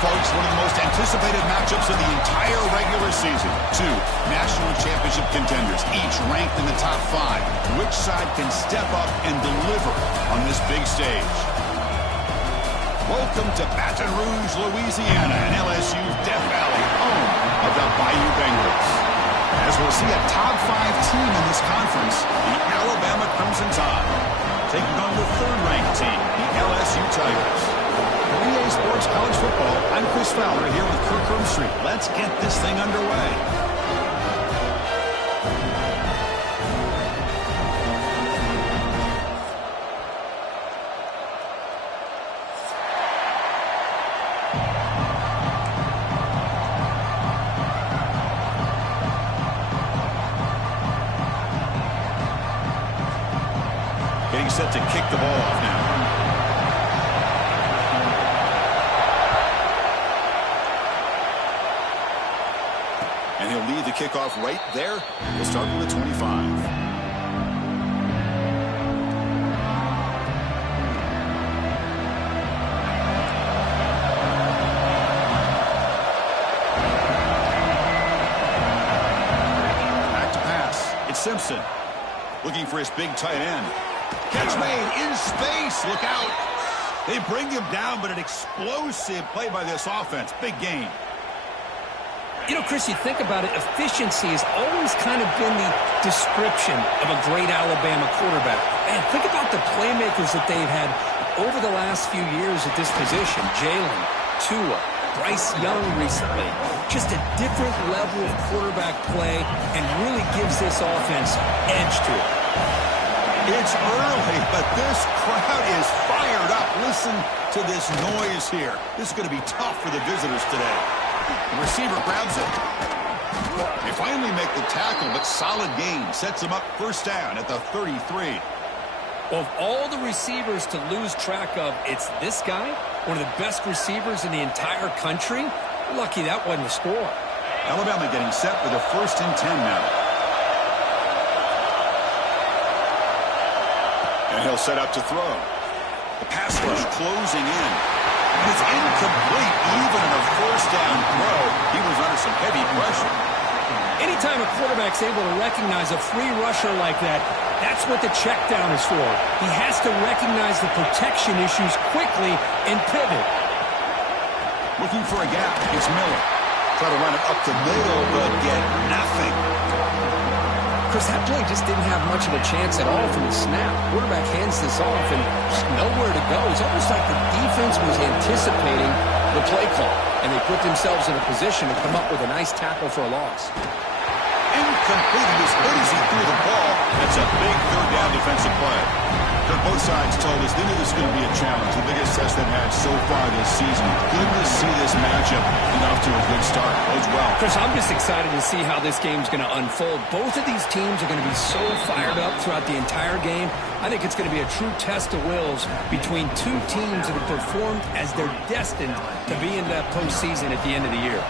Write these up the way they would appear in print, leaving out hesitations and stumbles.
folks, one of the most anticipated matchups of the entire regular season. Two national championship contenders, each ranked in the top 5. Which side can step up and deliver on this big stage? Welcome to Baton Rouge, Louisiana, and LSU's Death Valley, home of the Bayou Bengals. As we'll see a top 5 team in this conference, the Alabama Crimson Tide, taking on the third-ranked team, the LSU Tigers. For EA Sports College Football, I'm Chris Fowler here with Kirk Herbstreit. Let's get this thing underway. Getting set to kick the ball off now. And he'll lead the kickoff right there. We'll start with the 25. Back to pass. It's Simpson. Looking for his big tight end. Catch made in space. Look out. They bring him down, but an explosive play by this offense. Big gain. You know, Chris, you think about it, efficiency has always kind of been the description of a great Alabama quarterback. Man, think about the playmakers that they've had over the last few years at this position. Jalen, Tua, Bryce Young recently. Just a different level of quarterback play and really gives this offense edge to it. It's early, but this crowd is fired up. Listen to this noise here. This is going to be tough for the visitors today. The receiver grabs it. They finally make the tackle, but solid gain. Sets them up first down at the 33. Well, of all the receivers to lose track of, it's this guy, one of the best receivers in the entire country. Lucky that wasn't a score. Alabama getting set for the 1st and 10 now. And he'll set up to throw. The pass rush closing in. And it's incomplete even in a 1st down throw. He was under some heavy pressure. Anytime a quarterback's able to recognize a free rusher like that, that's what the check down is for. He has to recognize the protection issues quickly and pivot. Looking for a gap. It's Miller. Try to run it up the middle, but get nothing. Chris, that play just didn't have much of a chance at all from the snap. Quarterback hands this off and just nowhere to go. It's almost like the defense was anticipating the play call, and they put themselves in a position to come up with a nice tackle for a loss. Incomplete. As good as he threw the ball, that's a big 3rd down defensive play. Both sides told us they knew this was going to be a challenge, the biggest test they've had so far this season. Good to see this matchup and off to a good start. Bodes well. Chris, I'm just excited to see how this game's going to unfold. Both of these teams are going to be so fired up throughout the entire game. I think it's going to be a true test of wills between two teams that have performed as they're destined to be in that postseason at the end of the year.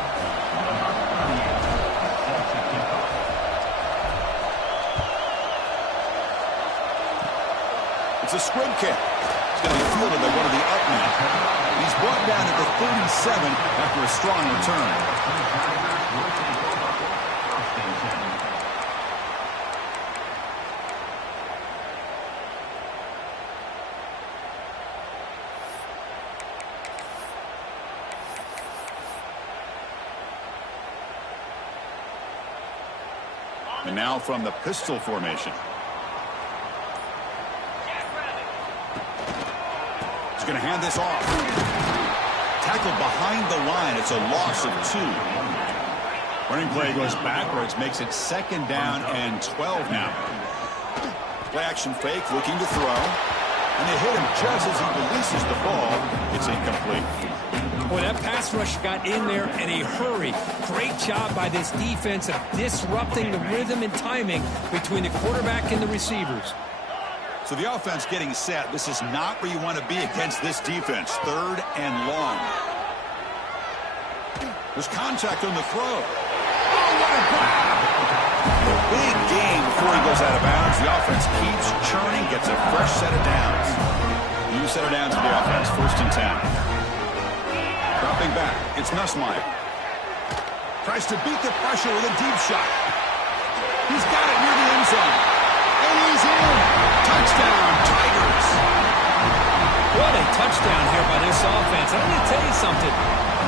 It's a scrub kick. It's going to be fielded by one of the up men. He's brought down at the 37 after a strong return. And now from the pistol formation. He's going to hand this off. Tackled behind the line. It's a loss of 2. Running play goes backwards, makes it 2nd down and 12 now. Play action fake, looking to throw. And they hit him just as he releases the ball. It's incomplete. Boy, that pass rush got in there in a hurry. Great job by this defense of disrupting the rhythm and timing between the quarterback and the receivers. So the offense getting set. This is not where you want to be against this defense. 3rd and long. There's contact on the throw. Oh, what a grab! Big gain before he goes out of bounds. The offense keeps churning, gets a fresh set of downs. New set of downs for the offense. 1st and 10. Dropping back. It's Nussmeier. Tries to beat the pressure with a deep shot. He's got it near the end zone. And he's in. Touchdown, Tigers. What a touchdown here by this offense. I'm going to tell you something.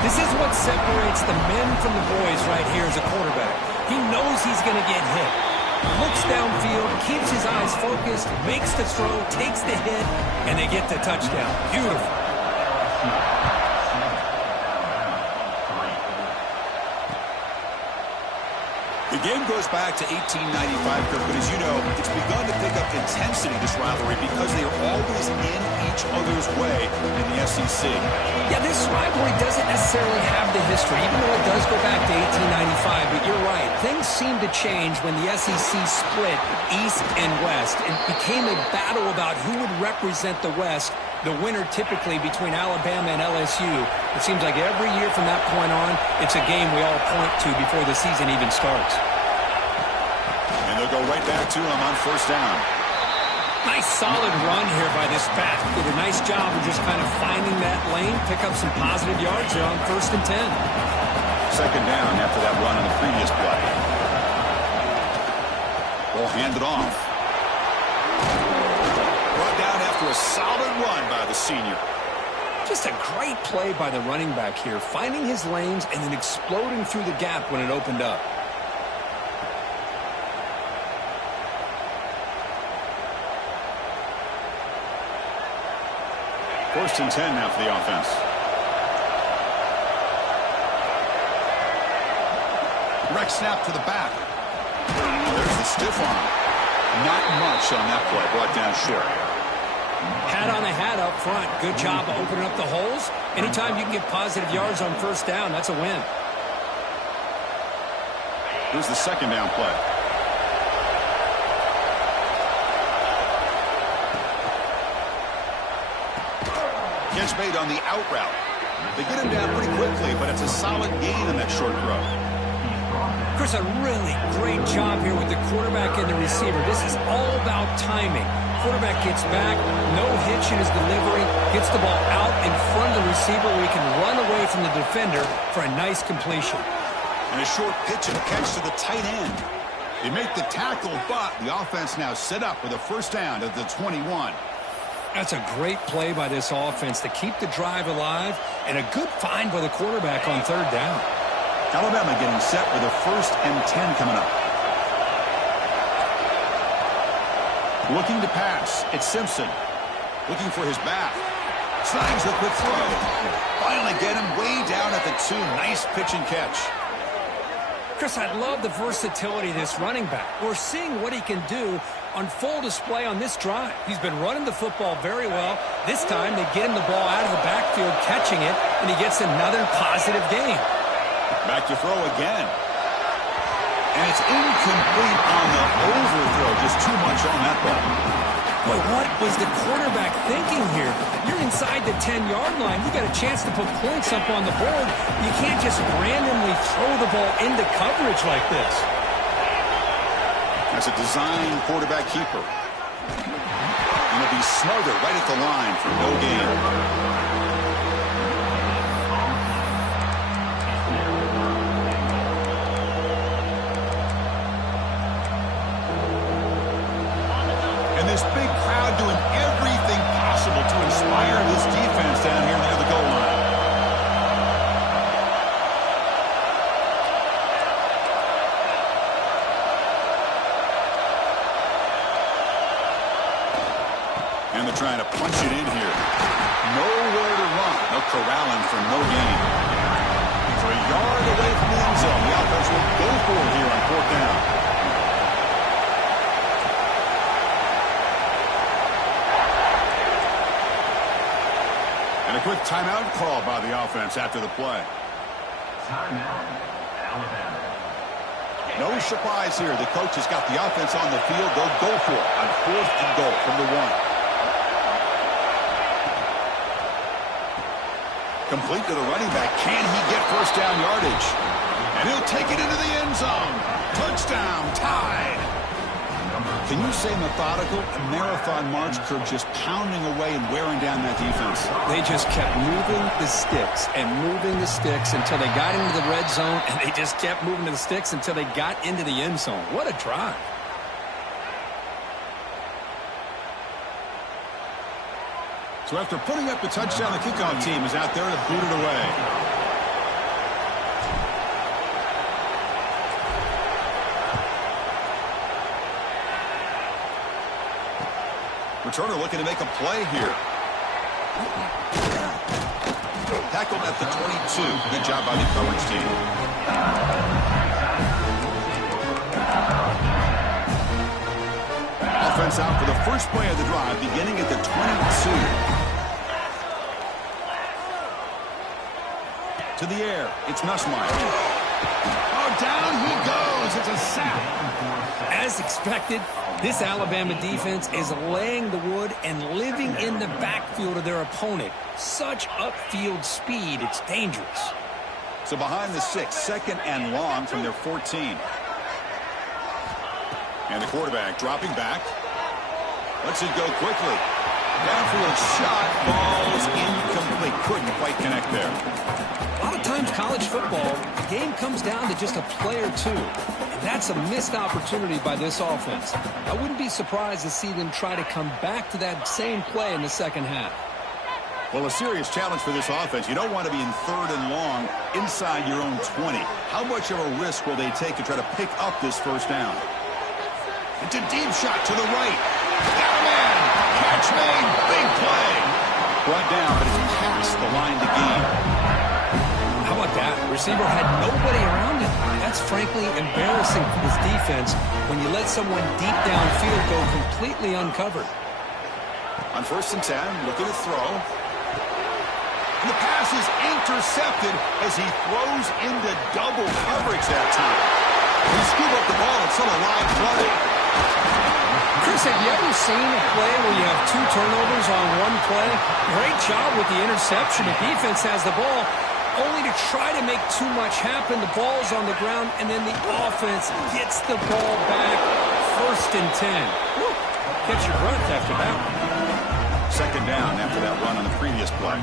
This is what separates the men from the boys right here as a quarterback. He knows he's going to get hit. Looks downfield, keeps his eyes focused, makes the throw, takes the hit, and they get the touchdown. Beautiful. The game goes back to 1895, Kirk, but as you know, it's begun to pick up intensity, this rivalry, because they are always in each other's way in the SEC. Yeah, this rivalry doesn't necessarily have the history, even though it does go back to 1895, but you're right. Things seem to change when the SEC split East and West. It became a battle about who would represent the West, the winner typically between Alabama and LSU. It seems like every year from that point on, it's a game we all point to before the season even starts. And they'll go right back to him on first down. Nice solid run here by this back. Did a nice job of just kind of finding that lane, pick up some positive yards here on 1st and 10. Second down after that run on the previous play. They'll hand it off. Brought down after a solid run by the senior. Just a great play by the running back here, finding his lanes and then exploding through the gap when it opened up. First and 10 now for the offense. Direct snap to the back. There's the stiff arm. Not much on that play, brought down short. Hat on the hat up front. Good job of opening up the holes. Anytime you can get positive yards on first down, that's a win. Here's the second down play. Catch made on the out route. They get him down pretty quickly, but it's a solid gain in that short throw. Chris, a really great job here with the quarterback and the receiver. This is all about timing. Quarterback gets back, no hitch in his delivery, gets the ball out in front of the receiver where he can run away from the defender for a nice completion. And a short pitch and catch to the tight end. They make the tackle, but the offense now set up with a first down at the 21. That's a great play by this offense to keep the drive alive, and a good find by the quarterback on third down. Alabama getting set with a first and 10 coming up. Looking to pass. It's Simpson. Looking for his back. Snags the quick throw. Finally get him way down at the 2. Nice pitch and catch. Chris, I love the versatility of this running back. We're seeing what he can do on full display on this drive. He's been running the football very well. This time they get him the ball out of the backfield, catching it, and he gets another positive gain. Back to throw again. And it's incomplete on the overthrow. Just too much on that ball. Boy, what was the quarterback thinking here? You're inside the 10-yard line. You got a chance to put points up on the board. You can't just randomly throw the ball into coverage like this. That's a design quarterback keeper. And it'll be smothered right at the line for no gain. This big crowd doing everything possible to inspire this defense down here near the goal line. And they're trying to punch it in here. Nowhere to run. They'll corral him for no gain. So a yard away from the end zone. The offense will go for it here on fourth down. And a quick timeout call by the offense after the play. Timeout, Alabama. No surprise here. The coach has got the offense on the field. They'll go for it on fourth and goal from the 1. Complete to the running back. Can he get first down yardage? And he'll take it into the end zone. Touchdown, tied. Can you say methodical? A marathon march crew just pounding away and wearing down that defense. They just kept moving the sticks and moving the sticks until they got into the red zone, and they just kept moving the sticks until they got into the end zone. What a drive. So after putting up the touchdown, the kickoff team is out there to boot it away. Returner looking to make a play here. Tackled at the 22. Good job by the coverage team. Offense out for the first play of the drive, beginning at the 22. To the air, it's Nussmeier. Oh, down he goes. It's a sack. As expected, this Alabama defense is laying the wood and living in the backfield of their opponent. Such upfield speed, it's dangerous. So behind the 6, second and long from their 14. And the quarterback dropping back. Lets it go quickly. Downfield shot, ball's incomplete. Couldn't quite connect there. A lot of times college football, the game comes down to just a play or two. And that's a missed opportunity by this offense. I wouldn't be surprised to see them try to come back to that same play in the second half. Well, a serious challenge for this offense. You don't want to be in third and long inside your own 20. How much of a risk will they take to try to pick up this first down? It's a deep shot to the right. Got a man. Catch made. Big play. Brought down, but it's past the line to gain. How about that? Receiver had nobody around him. That's frankly embarrassing for this defense when you let someone deep downfield go completely uncovered. On 1st and 10, looking to throw. And the pass is intercepted as he throws into double coverage that time. He scooped up the ball. It's still a live play. Chris, have you ever seen a play where you have 2 turnovers on one play? Great job with the interception. The defense has the ball, only to try to make too much happen. The ball's on the ground, and then the offense gets the ball back. 1st and 10. Woo. Catch your breath after that one. Second down after that run on the previous play.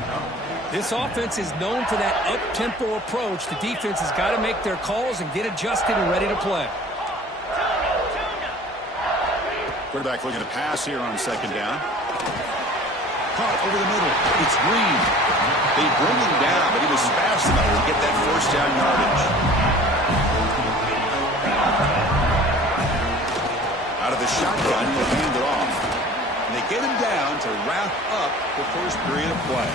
This offense is known for that up-tempo approach. The defense has got to make their calls and get adjusted and ready to play. Quarterback looking to pass here on second down. Caught over the middle. It's Green. They bring him down, but he was fast enough to get that first down yardage. Out of the shotgun, he'll hand it off. And they get him down to wrap up the first period of play.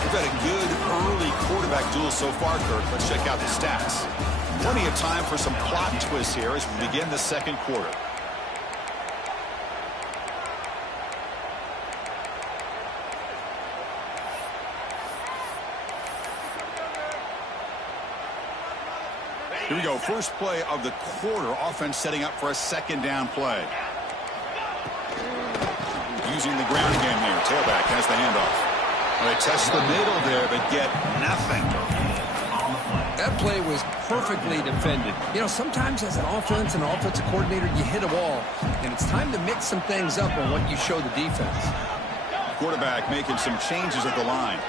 We've had a good early quarterback duel so far, Kirk. Let's check out the stats. Plenty of time for some plot twists here as we begin the second quarter. Here we go. First play of the quarter. Offense setting up for a second down play. Using the ground game here. Tailback has the handoff. They test the middle there, but get nothing. That play was perfectly defended. You know, sometimes as an offense and offensive coordinator, you hit a wall, and it's time to mix some things up on what you show the defense. Quarterback making some changes at the line.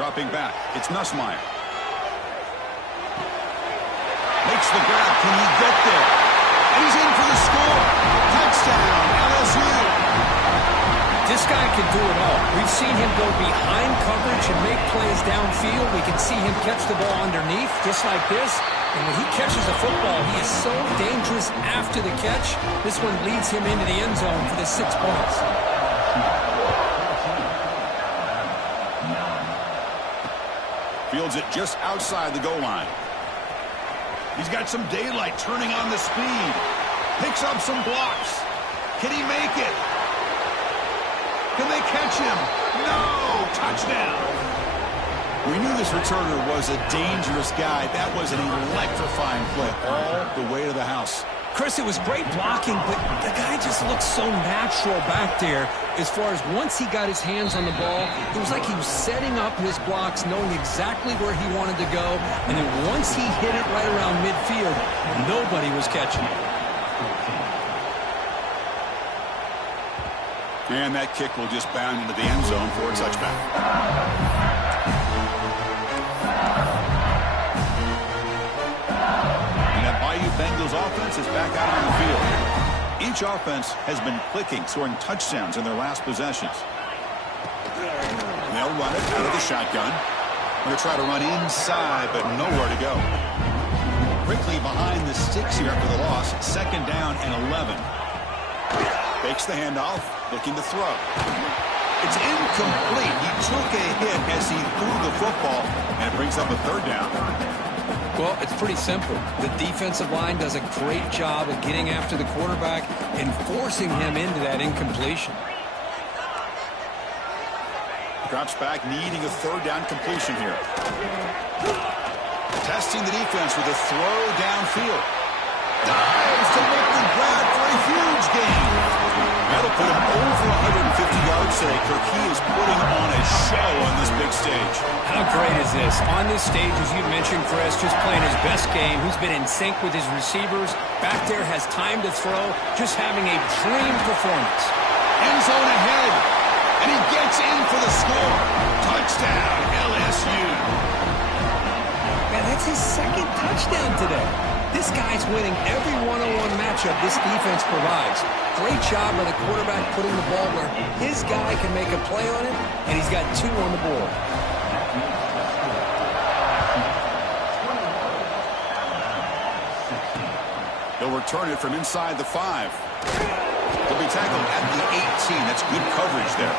Dropping back. It's Nussmeier. Makes the grab. Can he get there? And he's in for the score. Touchdown, LSU. This guy can do it all. We've seen him go behind coverage and make plays downfield. We can see him catch the ball underneath, just like this. And when he catches the football, he is so dangerous after the catch. This one leads him into the end zone for the 6 points. Fields it just outside the goal line. He's got some daylight turning on the speed. Picks up some blocks. Can he make it? Can they catch him? No! Touchdown! We knew this returner was a dangerous guy. That was an electrifying play all the way to the house. Chris, it was great blocking, but the guy just looked so natural back there. As far as once he got his hands on the ball, it was like he was setting up his blocks, knowing exactly where he wanted to go. And then once he hit it right around midfield, nobody was catching it. And that kick will just bound into the end zone for a touchback. And that Bayou Bengals offense is back out on the field. Each offense has been clicking, scoring touchdowns in their last possessions. They'll run it out of the shotgun. Going to try to run inside, but nowhere to go. Quickly behind the sticks here after the loss. 2nd down and 11. Fakes the handoff, looking to throw. It's incomplete. He took a hit as he threw the football, and it brings up a 3rd down. Well, it's pretty simple. The defensive line does a great job of getting after the quarterback and forcing him into that incompletion. Drops back, needing a 3rd down completion here. Testing the defense with a throw downfield. Dives to make the grab for a huge gain. That'll put him over 150 yards today. Kirk, he is putting on a show on this big stage. How great is this? On this stage, as you mentioned, Chris, just playing his best game. Who's been in sync with his receivers. Back there, has time to throw. Just having a dream performance. End zone ahead. And he gets in for the score. Touchdown, LSU. Man, that's his 2nd touchdown today. This guy's winning every one-on-one matchup this defense provides. Great job by the quarterback putting the ball where his guy can make a play on it, and he's got 2 on the board. They'll return it from inside the 5. He'll be tackled at the 18. That's good coverage there.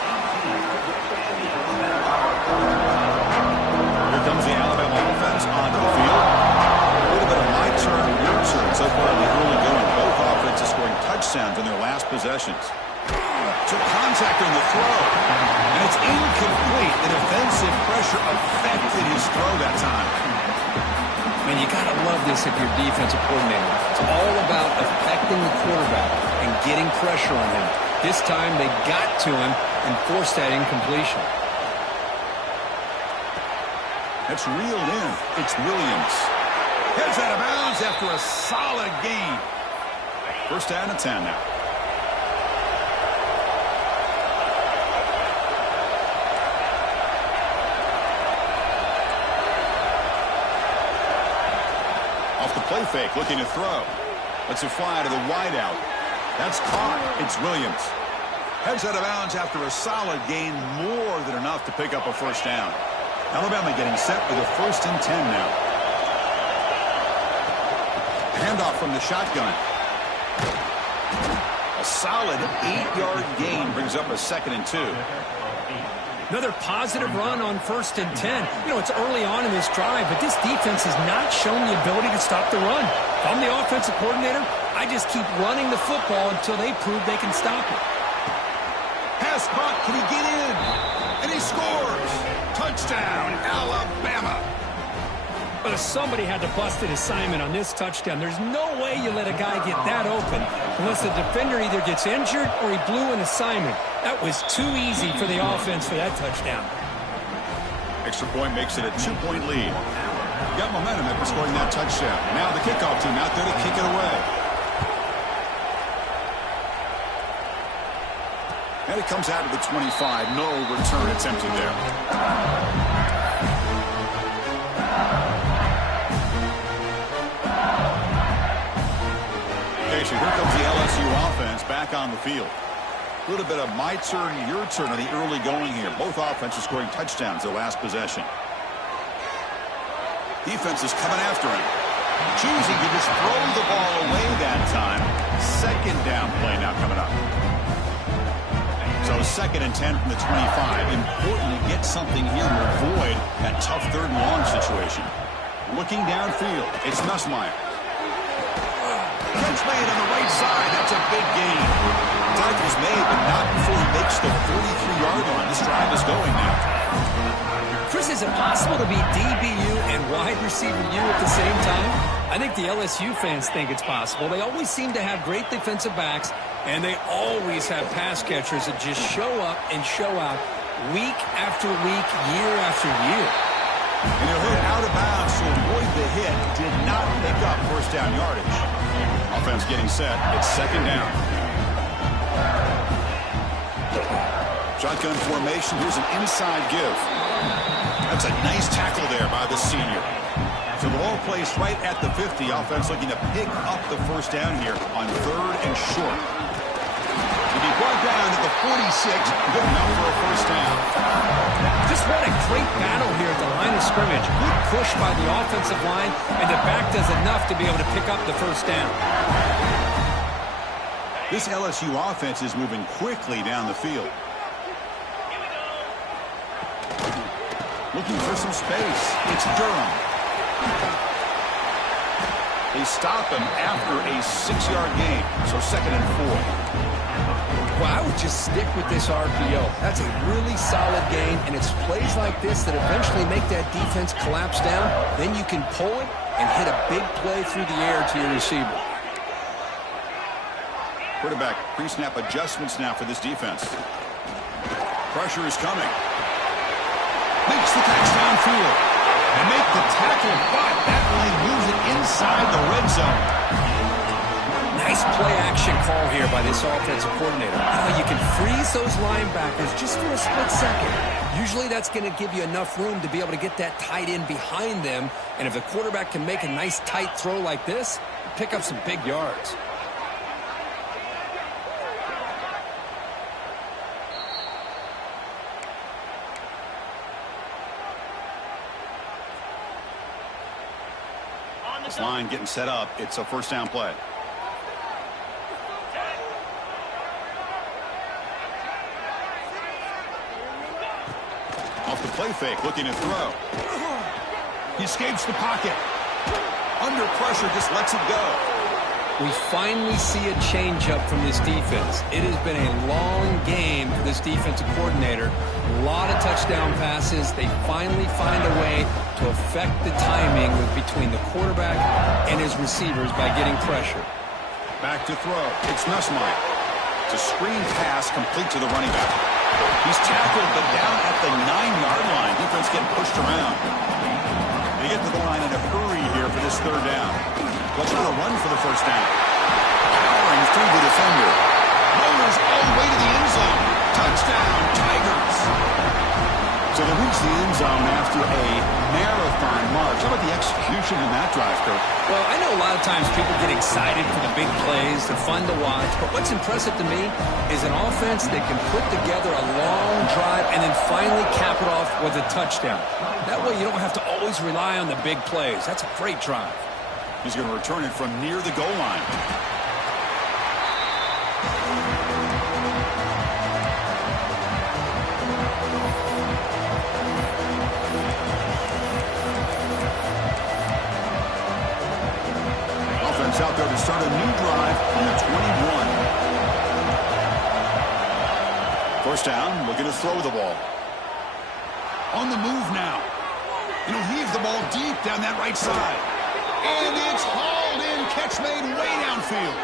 Here comes the Alabama offense onto the field. A little bit of my turn, your turn so far in the early going. Both offenses scoring touchdowns in their last possessions. Took contact on the throw. And it's incomplete. The defensive pressure affected his throw that time. Man, you got to love this if you're defensive coordinator. It's all about affecting the quarterback and getting pressure on him. This time they got to him and forced that incompletion. That's reeled in. It's Williams. Heads out of bounds after a solid gain. 1st down and 10 now. Off the play fake, looking to throw. Lets it fly to the wideout. That's caught. It's Williams. Heads out of bounds after a solid gain, more than enough to pick up a 1st down. Alabama getting set with a 1st and 10 now. Handoff from the shotgun. A solid 8-yard gain brings up a 2nd and 2. Another positive run on 1st and 10. You know, it's early on in this drive, but this defense has not shown the ability to stop the run. If I'm the offensive coordinator, I just keep running the football until they prove they can stop it. Pass caught. Can he get in? And he scores. Touchdown, Alabama. But somebody had to bust an assignment on this touchdown. There's no way you let a guy get that open unless the defender either gets injured or he blew an assignment. That was too easy for the offense for that touchdown. Extra point makes it a 2-point lead. Got momentum after scoring that touchdown. Now the kickoff team out there to kick it away. And it comes out to the 25. No return attempted there. Okay, so here comes the LSU offense back on the field. A little bit of my turn, your turn on the early going here. Both offenses scoring touchdowns their last possession. Defense is coming after him. Choosing to just throw the ball away that time. 2nd down play now coming up. So 2nd and 10 from the 25. Important to get something here to avoid that tough 3rd and long situation. Looking downfield, it's Nussmeier. Catch made on the right side. That's a big gain. Tackle's made, but not before he makes the 43-yard line. This drive is going now. Chris, is it possible to be DBU and wide receiver U at the same time? I think the LSU fans think it's possible. They always seem to have great defensive backs, and they always have pass catchers that just show up and show out week after week, year after year. And he'll hit out of bounds to avoid the hit. Did not pick up 1st down yardage. Offense getting set. It's 2nd down. Shotgun formation. Here's an inside give. That's a nice tackle there by the senior. So the ball placed right at the 50. Offense looking to pick up the first down here on 3rd and short. To be brought down at the 46, good enough for a first down. Just what a great battle here at the line of scrimmage. Good push by the offensive line, and the back does enough to be able to pick up the first down. This LSU offense is moving quickly down the field. Looking for some space. It's Durham. They stop him after a 6-yard gain, so 2nd and 4. Well, I would just stick with this RPO. That's a really solid gain, and it's plays like this that eventually make that defense collapse down. Then you can pull it and hit a big play through the air to your receiver. Quarterback pre-snap adjustments now for this defense. Pressure is coming. Makes the catch downfield. They make the tackle, but that play moves it inside the red zone. Nice play-action call here by this offensive coordinator. You can freeze those linebackers just for a split second. Usually that's going to give you enough room to be able to get that tight end behind them. And if the quarterback can make a nice tight throw like this, pick up some big yards. This line getting set up. It's a first down play. Off the play fake, looking to throw. He escapes the pocket. Under pressure, just lets it go. We finally see a changeup from this defense. It has been a long game for this defensive coordinator. A lot of touchdown passes. They finally find a way to affect the timing between the quarterback and his receivers by getting pressure. Back to throw. It's Nussmeier. It's a screen pass complete to the running back. He's tackled, but down at the 9-yard line. Defense getting pushed around. They get to the line in a hurry here for this 3rd down. They'll try to run for the first down. Powering through the defender. Motors all the way to the end zone. Touchdown, Tigers. So they reach the end zone after a marathon march. How about the execution in that drive, Kurt? Well, I know a lot of times people get excited for the big plays. They're fun to watch. But what's impressive to me is an offense that can put together a long drive and then finally cap it off with a touchdown. That way you don't have to always rely on the big plays. That's a great drive. He's going to return it from near the goal line. Offense out there to start a new drive on the 21. First down, looking to throw the ball. On the move now. And he'll heave the ball deep down that right side. And it's hauled in. Catch made way downfield.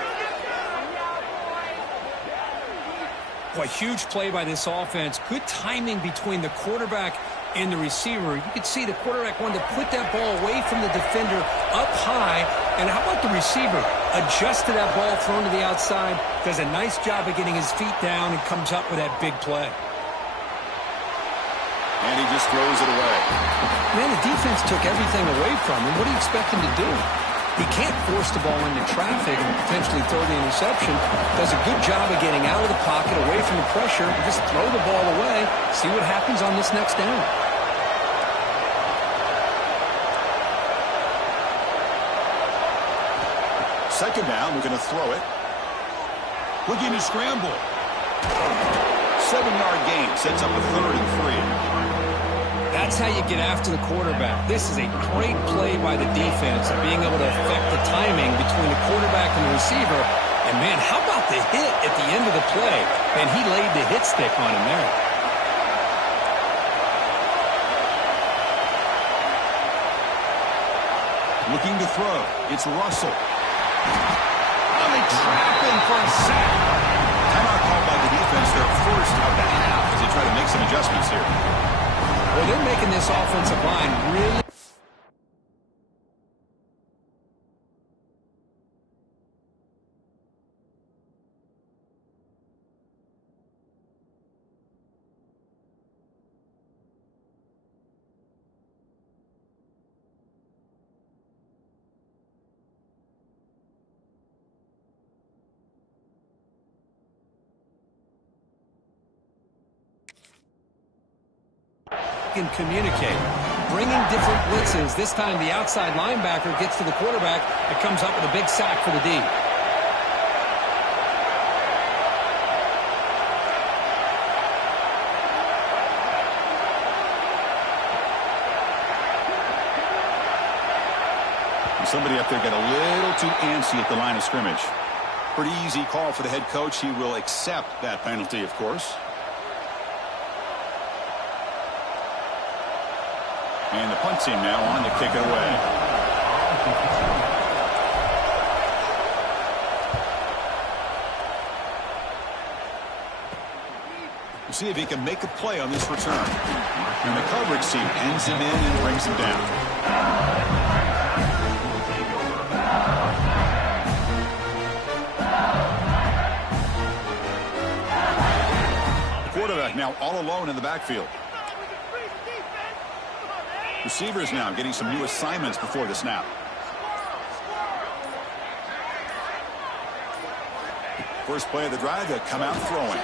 Boy, huge play by this offense. Good timing between the quarterback and the receiver. You can see the quarterback wanted to put that ball away from the defender up high. And how about the receiver? Adjusted that ball, thrown to the outside. Does a nice job of getting his feet down and comes up with that big play. And he just throws it away. Man, the defense took everything away from him. What do you expect him to do? He can't force the ball into traffic and potentially throw the interception. Does a good job of getting out of the pocket, away from the pressure, and just throw the ball away. See what happens on this next down. Second down, we're going to throw it. Looking to scramble. 7-yard gain sets up a 3rd and 3. That's how you get after the quarterback. This is a great play by the defense, being able to affect the timing between the quarterback and the receiver. And, man, how about the hit at the end of the play? And he laid the hit stick on him there. Looking to throw. It's Russell. Oh, they trap him for a sack. Timeout called by the defense there first of the half as they try to make some adjustments here. Well, they're making this offensive line really can communicate. Bringing different blitzes. This time the outside linebacker gets to the quarterback and comes up with a big sack for the D. Somebody up there got a little too antsy at the line of scrimmage. Pretty easy call for the head coach. He will accept that penalty, of course. And the punt team now on to kick it away. We'll see if he can make a play on this return. And the coverage team ends him in and brings him down. Quarterback now all alone in the backfield. Receivers now getting some new assignments before the snap. First play of the drive, they'll come out throwing.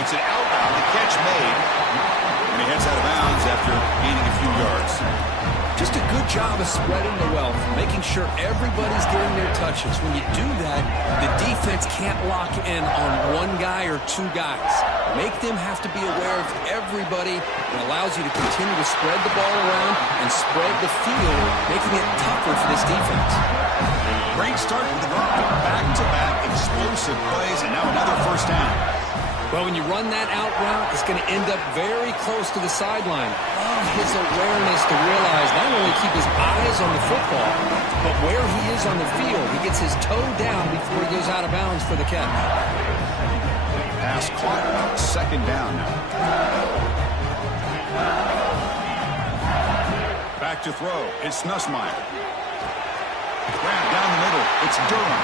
It's an outbound, the catch made, and he heads out of bounds after gaining a few yards. Just a good job of spreading the wealth, making sure everybody's getting their touches. When you do that, the defense can't lock in on one guy or two guys. Make them have to be aware of everybody. It allows you to continue to spread the ball around and spread the field, making it tougher for this defense. Great start with the drive. Back-to-back explosive plays, and now another first down. Well, when you run that out route, it's going to end up very close to the sideline. Love his awareness to realize not only keep his eyes on the football, but where he is on the field. He gets his toe down before he goes out of bounds for the catch. Pass caught. Second down now. Back to throw. It's Nussmeier. Grab down the middle. It's Durham.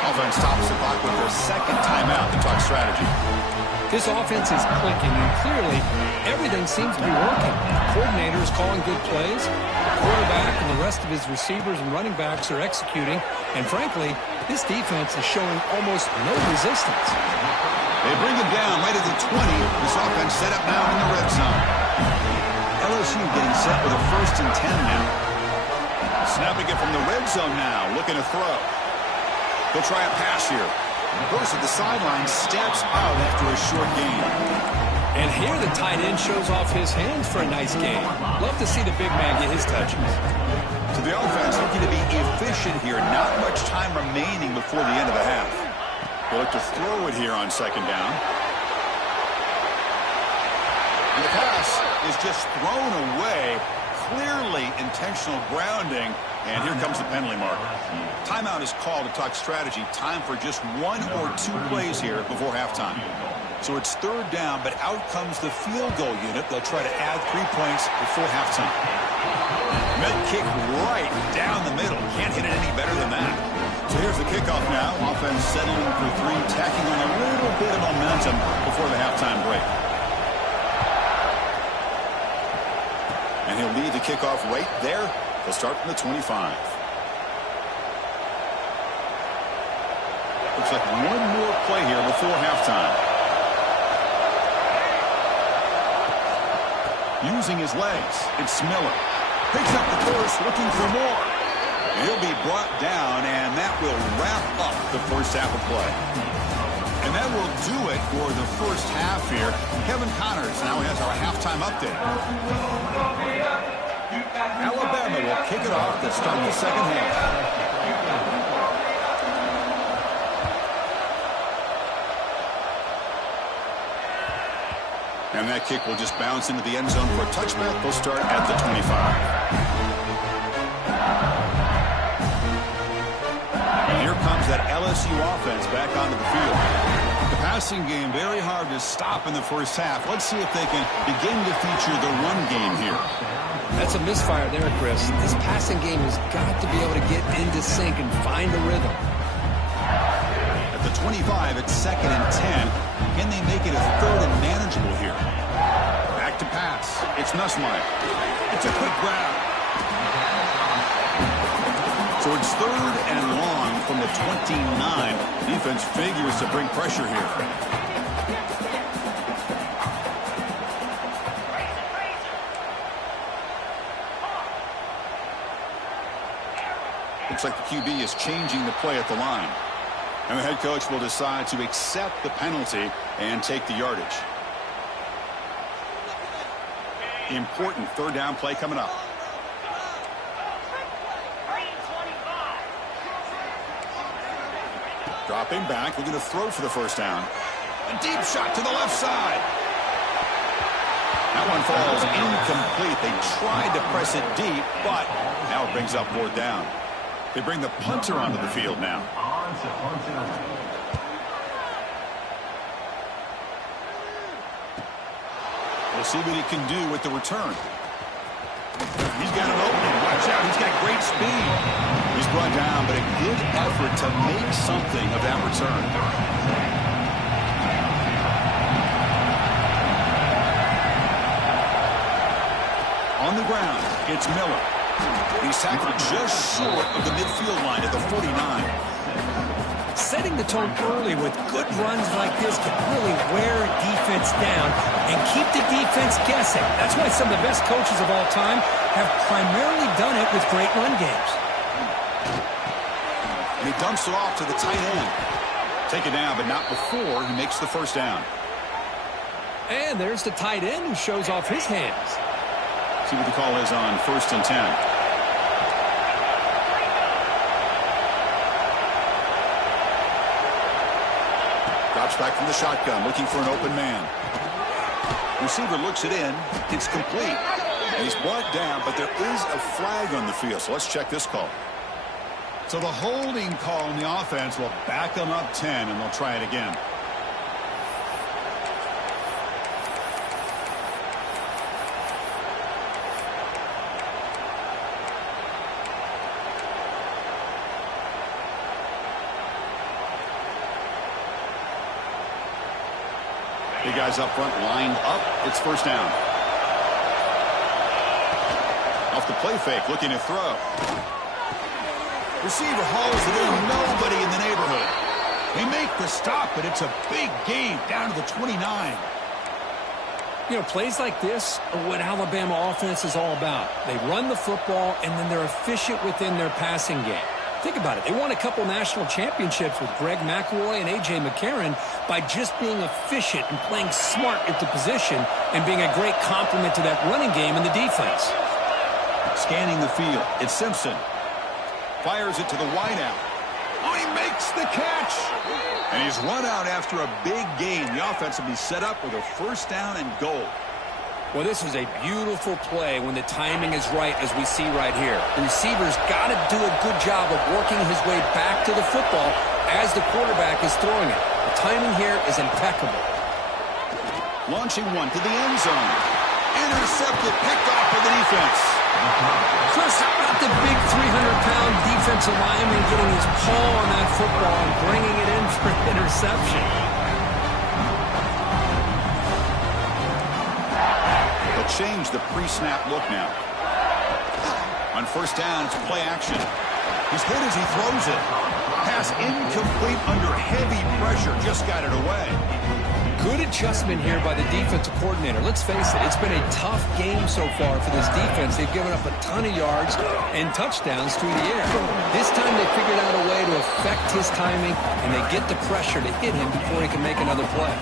Offense stops the clock with their second timeout to talk strategy. This offense is clicking, and clearly everything seems to be working. The coordinator is calling good plays. The quarterback and the rest of his receivers and running backs are executing. And frankly, this defense is showing almost no resistance. They bring him down right at the 20. This offense set up now in the red zone. LSU getting set with a 1st and 10 now. Snapping it from the red zone now, looking to throw. They'll try a pass here. Goes to the sideline, steps out after a short gain. And here the tight end shows off his hands for a nice game. Love to see the big man get his touches. So the offense looking to be efficient here. Not much time remaining before the end of the half. They look to throw it here on second down. And the pass is just thrown away. Clearly intentional grounding. And here comes the penalty marker. Timeout is called to talk strategy. Time for just 1 or 2 plays here before halftime. So it's third down, but out comes the field goal unit. They'll try to add 3 points before halftime. Med kick right down the middle. Can't hit it any better than that. So here's the kickoff now. Offense settling for 3, tacking on a little bit of momentum before the halftime break. And he'll lead the kickoff right there. They'll start from the 25. Looks like one more play here before halftime. Using his legs, it's Miller. Picks up the course, looking for more. He'll be brought down, and that will wrap up the first half of play. And that will do it for the first half here. Kevin Connors now has our halftime update. Alabama will kick it off to start the second half. And that kick will just bounce into the end zone for a touchback. They'll start at the 25. And here comes that LSU offense back onto the field. The passing game very hard to stop in the first half. Let's see if they can begin to feature the run game here. That's a misfire there, Chris. This passing game has got to be able to get into sync and find a rhythm. At the 25, it's 2nd and 10. Can they make it a 3rd and manageable here? Back to pass. It's Nussmeier. It's a quick grab. So it's 3rd and long from the 29. Defense figures to bring pressure here. Looks like the QB is changing the play at the line. And the head coach will decide to accept the penalty and take the yardage. Important third down play coming up. Dropping back, looking to throw for the first down. A deep shot to the left side. That one falls incomplete. They tried to press it deep, but now it brings up fourth down. They bring the punter onto the field now. We'll see what he can do with the return. He's got an opening. Watch out. He's got great speed. He's brought down, but a good effort to make something of that return. On the ground, it's Miller. He's tackled just short of the midfield line at the 49. Setting the tone early with good runs like this can really wear a defense down and keep the defense guessing. That's why some of the best coaches of all time have primarily done it with great run games. And he dumps it off to the tight end. Take it down, but not before he makes the first down. And there's the tight end who shows off his hands. See what the call is on 1st and 10. Drops back from the shotgun, looking for an open man. Receiver looks it in. It's complete. And he's brought down, but there is a flag on the field. So let's check this call. So the holding call on the offense will back them up 10, and they'll try it again. Big guys up front lined up. It's first down. Off the play fake, looking to throw. Receiver hauls it in. Nobody in the neighborhood. They make the stop, but it's a big gain down to the 29. You know, plays like this are what Alabama offense is all about. They run the football, and then they're efficient within their passing game. Think about it. They won a couple national championships with Greg McElroy and A.J. McCarron by just being efficient and playing smart at the position and being a great complement to that running game in the defense. Scanning the field, it's Simpson. Fires it to the wideout. Oh, he makes the catch. And he's run out after a big gain. The offense will be set up with a first down and goal. Well, this is a beautiful play when the timing is right, as we see right here. The receiver's got to do a good job of working his way back to the football as the quarterback is throwing it. The timing here is impeccable. Launching one to the end zone. Intercepted, picked off by the defense. Chris, how about the big 300-pound defensive lineman getting his paw on that football and bringing it in for an interception? Change the pre-snap look now. On first down, it's play action. He's hit as he throws it. Pass incomplete under heavy pressure. Just got it away. Good adjustment here by the defensive coordinator. Let's face it, it's been a tough game so far for this defense. They've given up a ton of yards and touchdowns through the air. This time they figured out a way to affect his timing, and they get the pressure to hit him before he can make another play.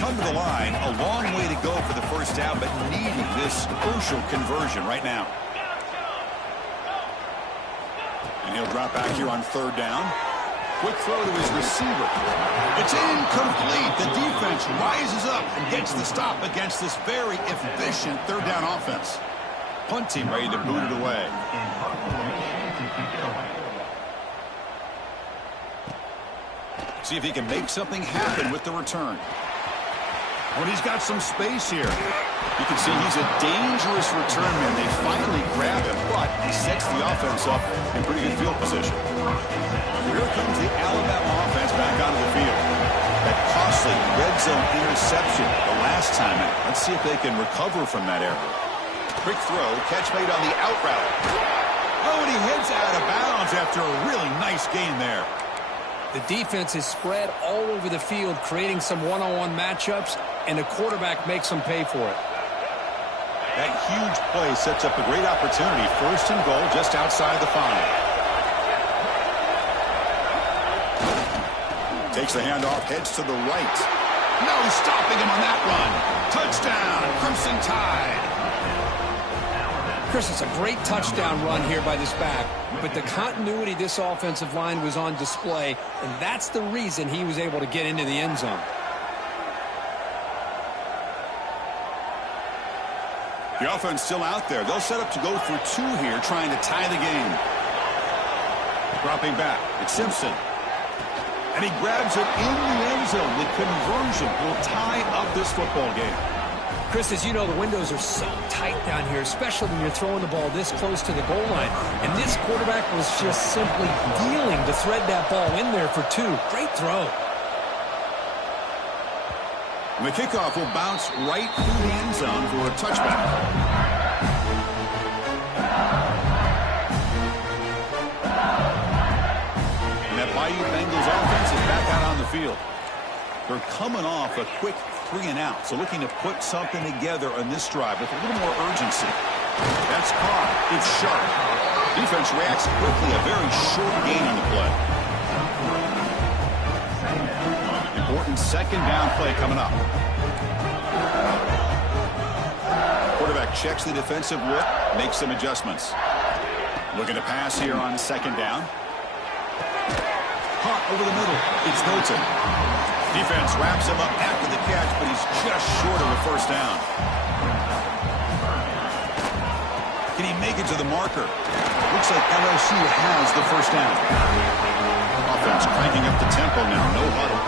Come to the line, a long way to go for the first down, but needing this crucial conversion right now. And he'll drop back here on third down. Quick throw to his receiver. It's incomplete. The defense rises up and gets the stop against this very efficient third down offense. Punt team ready to boot it away. See if he can make something happen with the return. Well, he's got some space here. You can see he's a dangerous return man. They finally grab him, but he sets the offense up in pretty good field position. Here comes the Alabama offense back onto the field. That costly red zone interception the last time out. Let's see if they can recover from that error. Quick throw, catch made on the out route. Oh, and he heads out of bounds after a really nice gain there. The defense is spread all over the field, creating some one-on-one matchups, and the quarterback makes them pay for it. That huge play sets up a great opportunity. First and goal just outside the 5. Takes the handoff, heads to the right. No stopping him on that run. Touchdown, Crimson Tide. Chris, it's a great touchdown run here by this back, but the continuity of this offensive line was on display, and that's the reason he was able to get into the end zone. The offense still out there. They'll set up to go for 2 here, trying to tie the game. Dropping back, it's Simpson. And he grabs it in the end zone. The conversion will tie up this football game. Chris, as you know, the windows are so tight down here, especially when you're throwing the ball this close to the goal line. And this quarterback was just simply dealing to thread that ball in there for 2. Great throw. And the kickoff will bounce right through the end zone for a touchback. And that Bayou Bengals offense is back out on the field. They're coming off a quick 3-and-out, so looking to put something together on this drive with a little more urgency. That's caught. It's sharp. Defense reacts quickly. A very short gain on the play. Important second down play coming up. Quarterback checks the defensive look, makes some adjustments. Looking to pass here on second down. Caught over the middle. It's Milton. Defense wraps him up after the catch, but he's just short of a first down. Can he make it to the marker? Looks like LSU has the first down. Offense cranking up the tempo now. No huddle.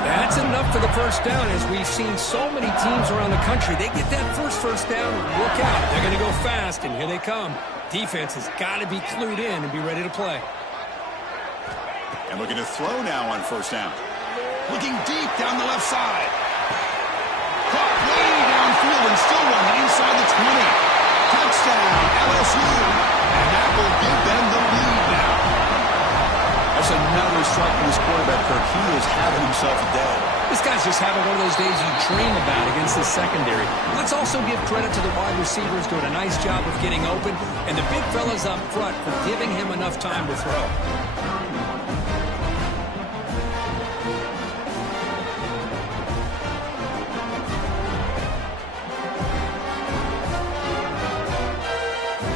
That's enough for the first down. As we've seen so many teams around the country, they get that first down, look out. They're going to go fast, and here they come. Defense has got to be clued in and be ready to play. And looking to throw now on first down. Looking deep down the left side. Caught way downfield and still running inside the 20. Touchdown, LSU. And that will give them the lead now. That's another strike from his quarterback, Kirk. He is having himself a day. This guy's just having one of those days you dream about against the secondary. Let's also give credit to the wide receivers doing a nice job of getting open, and the big fellas up front for giving him enough time to throw.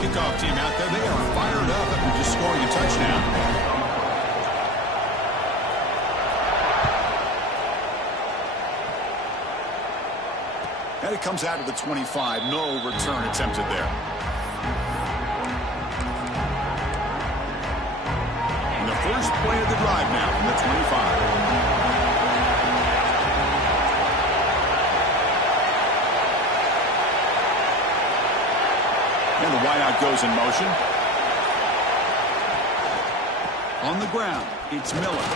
Kickoff team out there, they are fired up after just scoring a touchdown. And it comes out of the 25. No return attempted there. And the first play of the drive now from the 25. And the wideout goes in motion. On the ground, it's Miller.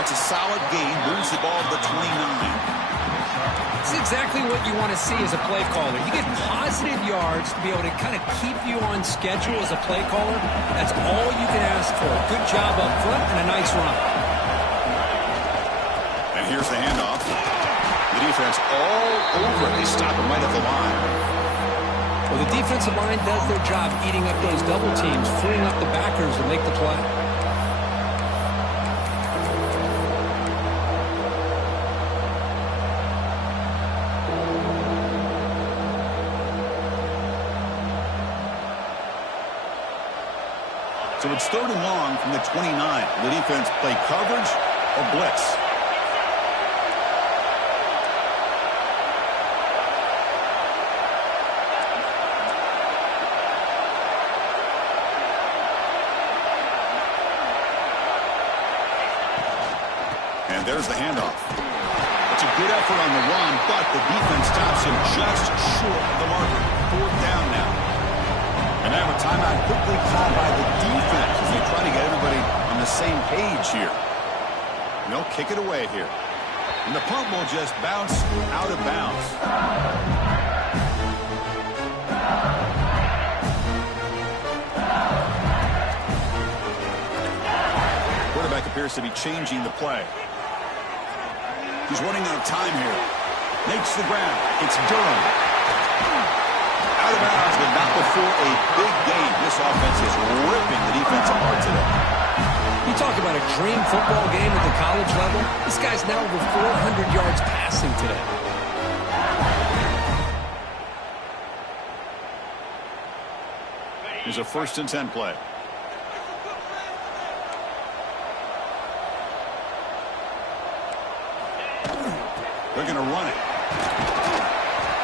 That's a solid gain. Moves the ball to the 29. It's exactly what you want to see as a play caller. You get positive yards to be able to kind of keep you on schedule as a play caller. That's all you can ask for. Good job up front and a nice run. And here's the handoff. The defense all over it. They stop him right at the line. Well, the defensive line does their job eating up those double teams, freeing up the backers to make the play. So it's 3rd and long from the 29. The defense play coverage or blitz. And there's the handoff. It's a good effort on the run, but the defense stops him just short of the marker. 4th down now. And now a timeout quickly called by the defense as they try to get everybody on the same page here. And they'll kick it away here. And the punt will just bounce out of bounds. appears to be changing the play. He's running out of time here. Makes the grab. It's Durham. Out of bounds, but not before a big game. This offense is ripping the defense apart today. You talk about a dream football game at the college level. This guy's now over 400 yards passing today. Here's a 1st and 10 play. They're going to run it.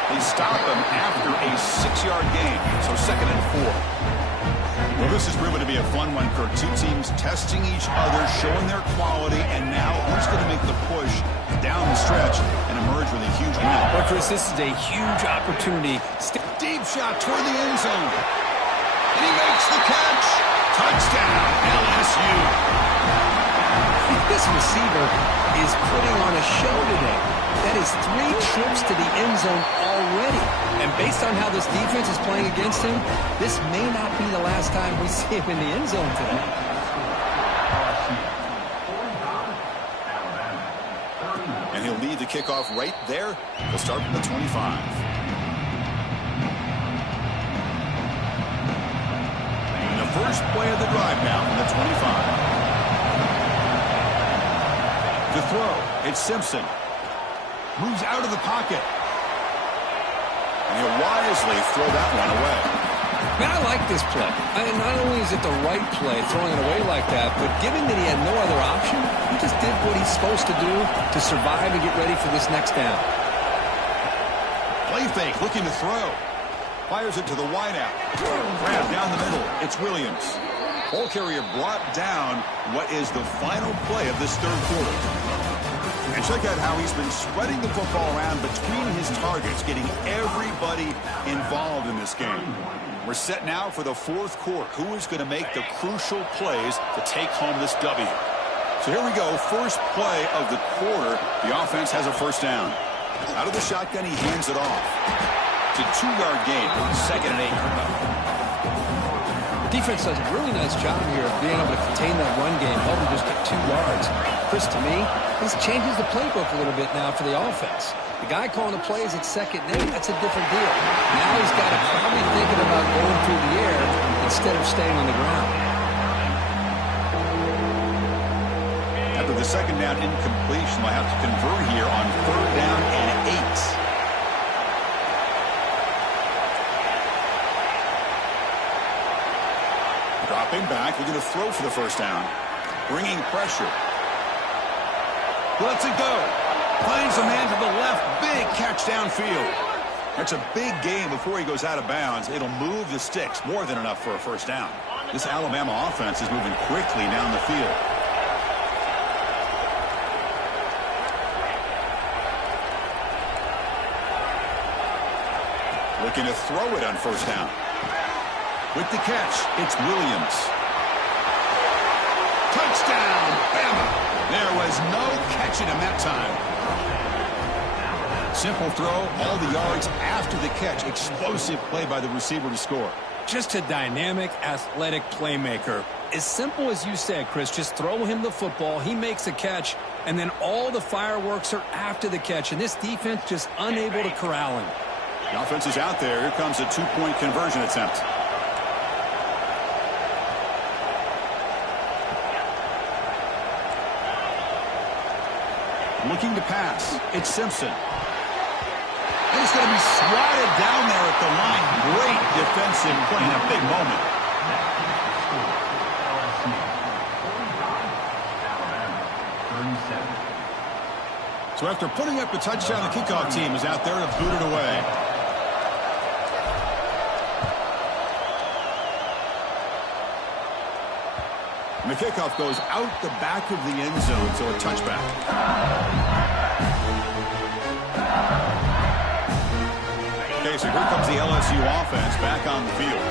They stop him after a 6-yard gain, so 2nd and 4. Well, this has proven to be a fun one, Kirk. Two teams testing each other, showing their quality, and now who's going to make the push down the stretch and emerge with a huge win? Well, Chris, this is a huge opportunity. Deep shot toward the end zone. And he makes the catch. Touchdown, LSU. This receiver is putting on a show today. That is 3 trips to the end zone already. And based on how this defense is playing against him, this may not be the last time we see him in the end zone today. And he'll lead the kickoff right there. He'll start from the 25. First play of the drive now from the 25. To throw, it's Simpson. Moves out of the pocket. And he'll wisely throw that one away. Man, I like this play. Not only is it the right play, throwing it away like that, but given that he had no other option, he just did what he's supposed to do to survive and get ready for this next down. Play fake, looking to throw. Fires it to the wideout. Grab down the middle. It's Williams. Ball carrier brought down what is the final play of this 3rd quarter. And check out how he's been spreading the football around between his targets, getting everybody involved in this game. We're set now for the 4th quarter. Who is going to make the crucial plays to take home this W? So here we go. First play of the quarter. The offense has a 1st down. Out of the shotgun, he hands it off. A 2-yard gain, 2nd and 8. The defense does a really nice job here of being able to contain that run game, help him just get 2 yards. Chris, to me, this changes the playbook a little bit now for the offense. The guy calling the plays at 2nd and 8, that's a different deal. Now he's got to probably thinking about going through the air instead of staying on the ground. After the 2nd down incompletion, they'll have to convert here on 3rd down and 8. Dropping back, looking to throw for the 1st down. Bringing pressure. Lets it go. Finds a man to the left. Big catch downfield. That's a big gain before he goes out of bounds. It'll move the sticks. More than enough for a 1st down. This Alabama offense is moving quickly down the field. Looking to throw it on 1st down. With the catch, it's Williams. Touchdown, Bama. There was no catching him that time. Simple throw, all the yards after the catch. Explosive play by the receiver to score. Just a dynamic, athletic playmaker. As simple as you said, Chris, just throw him the football, he makes a catch, and then all the fireworks are after the catch, and this defense just unable to corral him. The offense is out there. Here comes a 2-point conversion attempt. Looking to pass. It's Simpson. And it's going to be swatted down there at the line. Great defensive play in a big moment. So after putting up a touchdown, the kickoff team is out there to boot it away. And the kickoff goes out the back of the end zone, so a touchback. Okay, so here comes the LSU offense back on the field.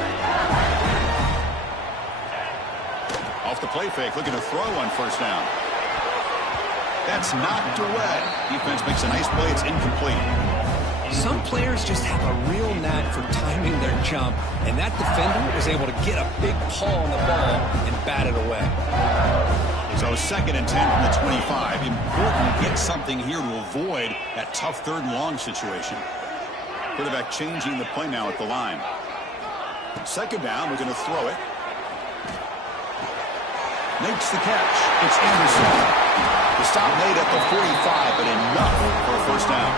Off the play fake, looking to throw on 1st down. That's knocked away. Defense makes a nice play. It's incomplete. Some players just have a real knack for timing their jump, and that defender was able to get a big paw on the ball and bat it away. So 2nd and 10 from the 25. Important to get something here to avoid that tough 3rd and long situation. Quarterback changing the play now at the line. 2nd down, we're going to throw it. Makes the catch. It's Anderson. The stop made at the 45, but enough for a 1st down.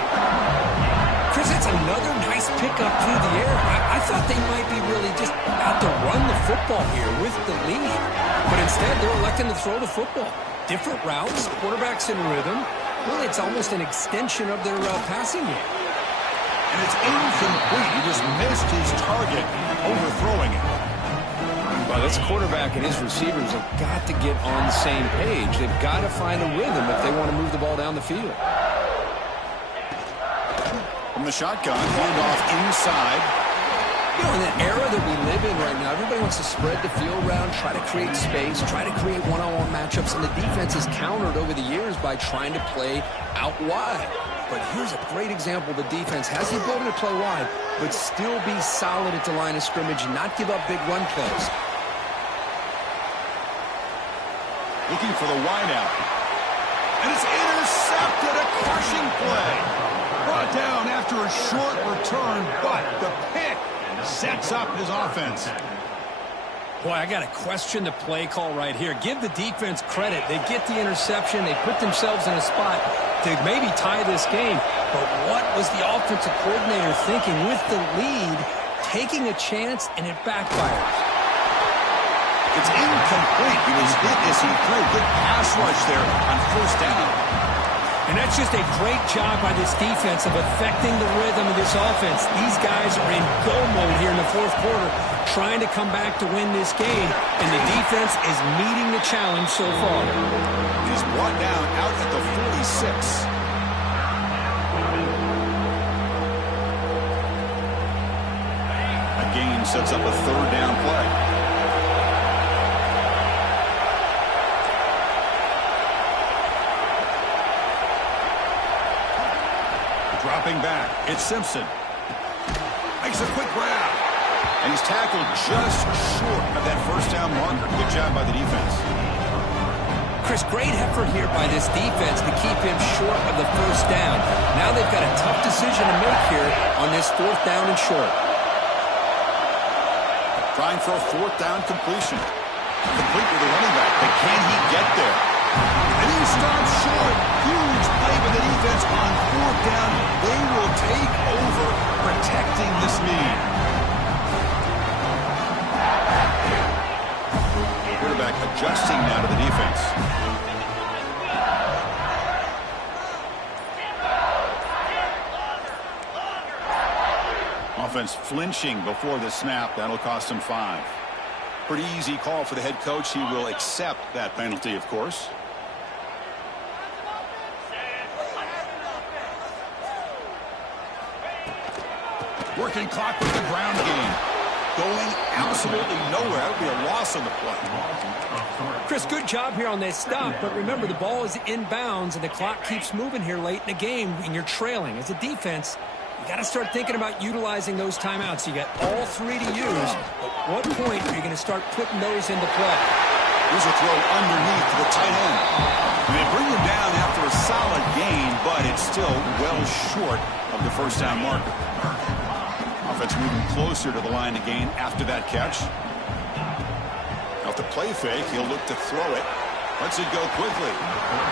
Chris, it's another nice pickup through the air. I thought they might be really just out to run the football here with the lead. But instead, they're electing to throw the football. Different routes, quarterbacks in rhythm. Really, it's almost an extension of their passing game. And it's incomplete. He just missed his target, overthrowing it. Well, this quarterback and his receivers have got to get on the same page. They've got to find a rhythm if they want to move the ball down the field. From the shotgun, handoff inside. You know, in the era that we live in right now, everybody wants to spread the field around, try to create space, try to create one-on-one matchups, and the defense has countered over the years by trying to play out wide. But here's a great example. The defense has the ability to play wide, but still be solid at the line of scrimmage and not give up big run plays. Looking for the wideout. And it's intercepted, a crushing play. Brought down after a short return, but the pick sets up his offense. Boy, I got to question the play call right here. Give the defense credit. They get the interception. They put themselves in a spot to maybe tie this game. But what was the offensive coordinator thinking with the lead, taking a chance, and it backfires? It's incomplete. He was hit as he threw. Good pass rush there on 1st down. And that's just a great job by this defense of affecting the rhythm of this offense. These guys are in go mode here in the 4th quarter, trying to come back to win this game, and the defense is meeting the challenge so far. He's brought down out at the 46. A gain sets up a 3rd down play. Dropping back, it's Simpson. Makes a quick grab. And he's tackled just short of that 1st down marker. Good job by the defense. Chris, great effort here by this defense to keep him short of the 1st down. Now they've got a tough decision to make here on this 4th down and short. Trying for a 4th down completion. Complete with the running back, but can he get there? And he stops short. Huge play by the defense on 4th down. They will take over protecting this lead. Quarterback adjusting now to the defense. Offense flinching before the snap. That'll cost him 5. Pretty easy call for the head coach. He will accept that penalty, of course. Working clock with the ground game. Going absolutely nowhere. That would be a loss on the play. Chris, good job here on this stop, but remember, the ball is inbounds, and the clock keeps moving here late in the game, and you're trailing. As a defense, you got to start thinking about utilizing those timeouts. You got all 3 to use. At what point are you going to start putting those into play? Here's a throw underneath to the tight end. And they bring him down after a solid gain, but it's still well short of the 1st down marker. Offense moving closer to the line to gain after that catch. Off the play fake, he'll look to throw it. Lets it go quickly.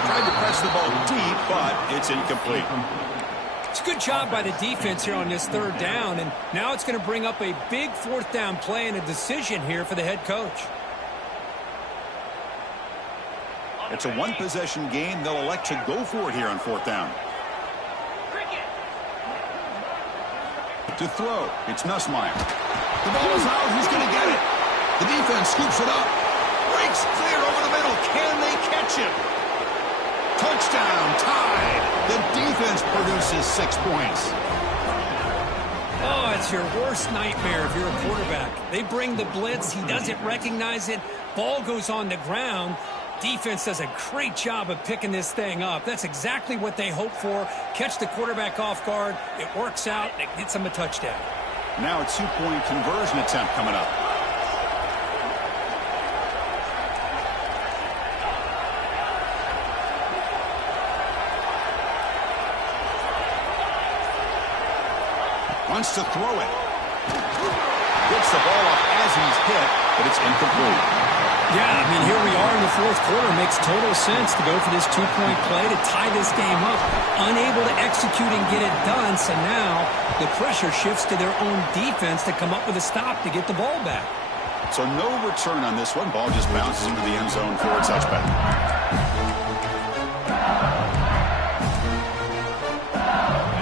Tried to press the ball deep, but it's incomplete. It's a good job by the defense here on this 3rd down, and now it's going to bring up a big 4th down play and a decision here for the head coach. It's a 1-possession game. They'll elect to go for it here on 4th down. To throw, it's Nussmeier. The ball is out. Who's going to get it? The defense scoops it up. Breaks clear over the middle. Can they catch him? Touchdown, tied. The defense produces 6 points. Oh, it's your worst nightmare if you're a quarterback. They bring the blitz. He doesn't recognize it. Ball goes on the ground. Defense does a great job of picking this thing up. That's exactly what they hope for. Catch the quarterback off guard. It works out, and it gets them a touchdown. Now a 2-point conversion attempt coming up. Wants to throw it. Gets the ball off as he's hit, but it's incomplete. Yeah, I mean, here we are in the fourth quarter. Makes total sense to go for this two-point play to tie this game up. Unable to execute and get it done, so now the pressure shifts to their own defense to come up with a stop to get the ball back. So no return on this one. Ball just bounces into the end zone for a touchback.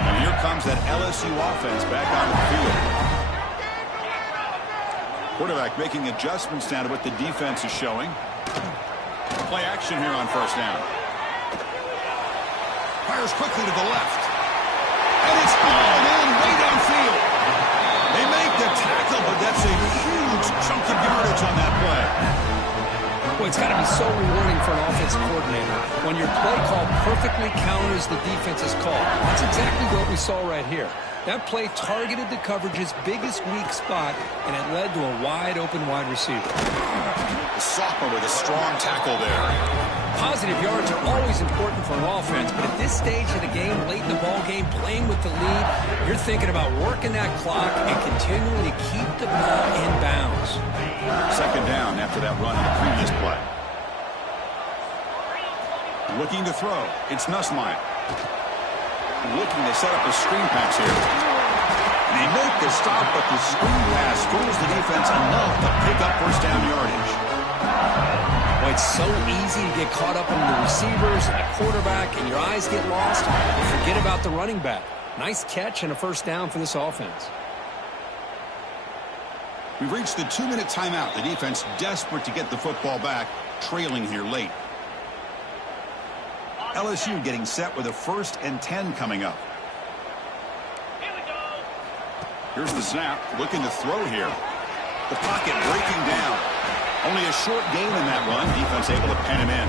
And here comes that LSU offense back on the field. Quarterback making adjustments now to what the defense is showing. Play action here on first down. Fires quickly to the left. And it's hauled in way downfield. They make the tackle, but that's a huge chunk of yardage on that play. Well, it's got to be so rewarding for an offensive coordinator when your play call perfectly counters the defense's call. That's exactly what we saw right here. That play targeted the coverage's biggest weak spot, and it led to a wide-open wide receiver. The sophomore with a strong tackle there. Positive yards are always important for an offense, but at this stage of the game, late in the ball game, playing with the lead, you're thinking about working that clock and continuing to keep the ball in bounds. Second down after that run in the previous play. Looking to throw. It's Nussmeier. Looking to set up a screen pass here. They make the stop, but the screen pass fools the defense enough to pick up first down yardage. Boy, it's so easy to get caught up in the receivers and the quarterback, and your eyes get lost. Forget about the running back. Nice catch and a first down for this offense. We've reached the 2-minute timeout. The defense desperate to get the football back, trailing here late. LSU getting set with a 1st and 10 coming up. Here's the snap. Looking to throw here. The pocket breaking down. Only a short gain in that run. Defense able to pen him in.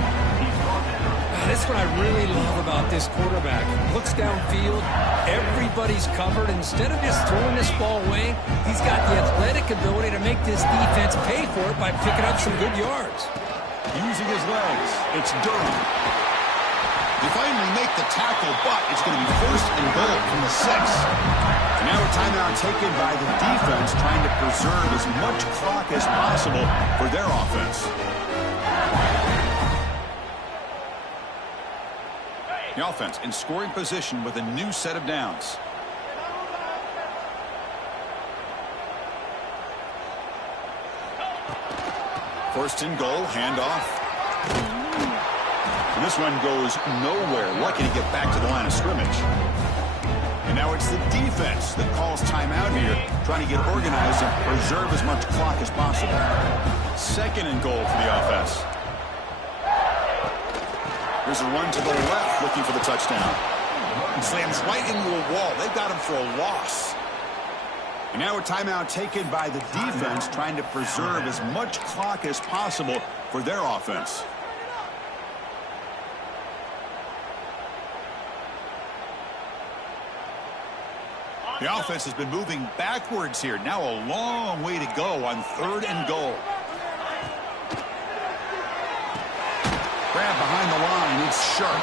That's what I really love about this quarterback. Looks downfield. Everybody's covered. Instead of just throwing this ball away, he's got the athletic ability to make this defense pay for it by picking up some good yards. Using his legs. It's Durham. They finally make the tackle, but it's going to be 1st and goal from the 6. And now a timeout taken by the defense, trying to preserve as much clock as possible for their offense. The offense in scoring position with a new set of downs. First and goal, handoff. And this one goes nowhere. Lucky to get back to the line of scrimmage. And now it's the defense that calls timeout here, trying to get organized and preserve as much clock as possible. 2nd and goal for the offense. Here's a run to the left, looking for the touchdown. And slams right into a wall. They've got him for a loss. And now a timeout taken by the defense, trying to preserve as much clock as possible for their offense. The offense has been moving backwards here. Now a long way to go on 3rd and goal. Grab behind the line. It's sharp.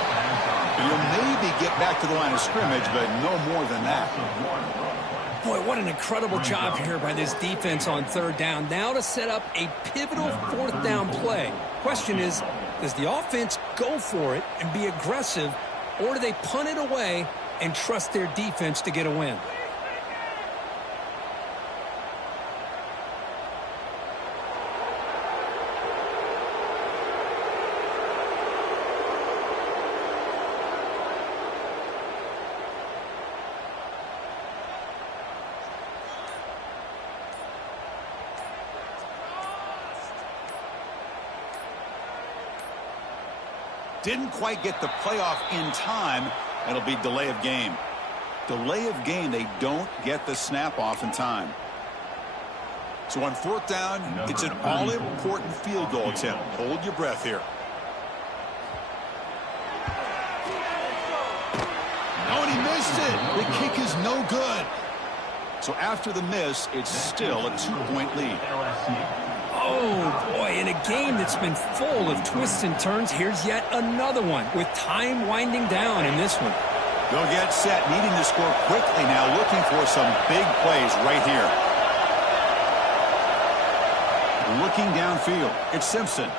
And he'll maybe get back to the line of scrimmage, but no more than that. Boy, what an incredible job here by this defense on 3rd down. Now to set up a pivotal 4th down play. Question is, does the offense go for it and be aggressive, or do they punt it away and trust their defense to get a win? Didn't quite get the playoff in time. It'll be delay of game. Delay of game, they don't get the snap off in time. So on 4th down, it's an all-important field goal attempt. Hold your breath here. Oh, and he missed it. The kick is no good. So after the miss, it's still a 2-point lead. Oh, boy, in a game that's been full of twists and turns, here's yet another one with time winding down in this one. They'll get set, needing to score quickly now, looking for some big plays right here. Looking downfield, it's Simpson.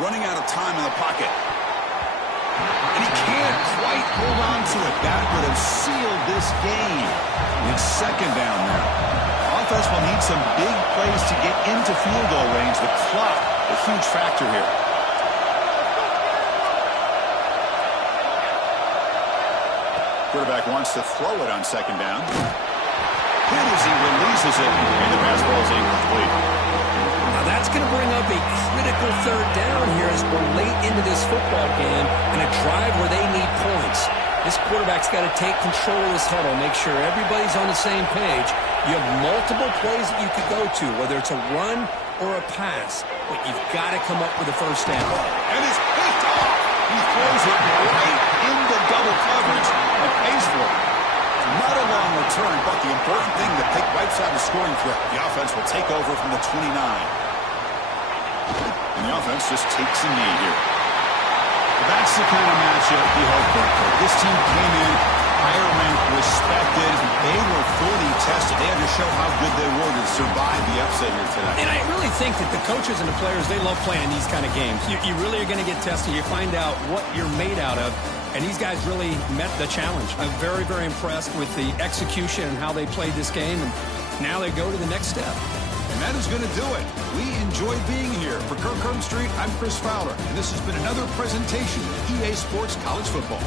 Running out of time in the pocket. And he can't quite hold on to it. That would have sealed this game. It's second down now. Offense will need some big plays to get into field goal range. The clock, a huge factor here. Quarterback wants to throw it on second down. Good as he releases it, and the pass ball is incomplete. Now that's going to bring up a critical third down here as we're late into this football game and a drive where they need points. This quarterback's got to take control of this huddle, make sure everybody's on the same page. You have multiple plays that you could go to, whether it's a run or a pass, but you've got to come up with a first down. And it's picked off. He throws it right into double coverage and pays for it. Not a long return, but the important thing, the pick wipes out the scoring threat. The offense will take over from the 29. And the offense just takes a knee here. That's the kind of matchup you hope for. This team came in higher ranked, respected. They were fully tested. They had to show how good they were to survive the upset here tonight. And I really think that the coaches and the players, they love playing these kind of games. You really are going to get tested. You find out what you're made out of. And these guys really met the challenge. I'm very, very impressed with the execution and how they played this game. And now they go to the next step. And that is going to do it. We enjoyed being here. For Kirk Street, I'm Chris Fowler. And this has been another presentation of EA Sports College Football.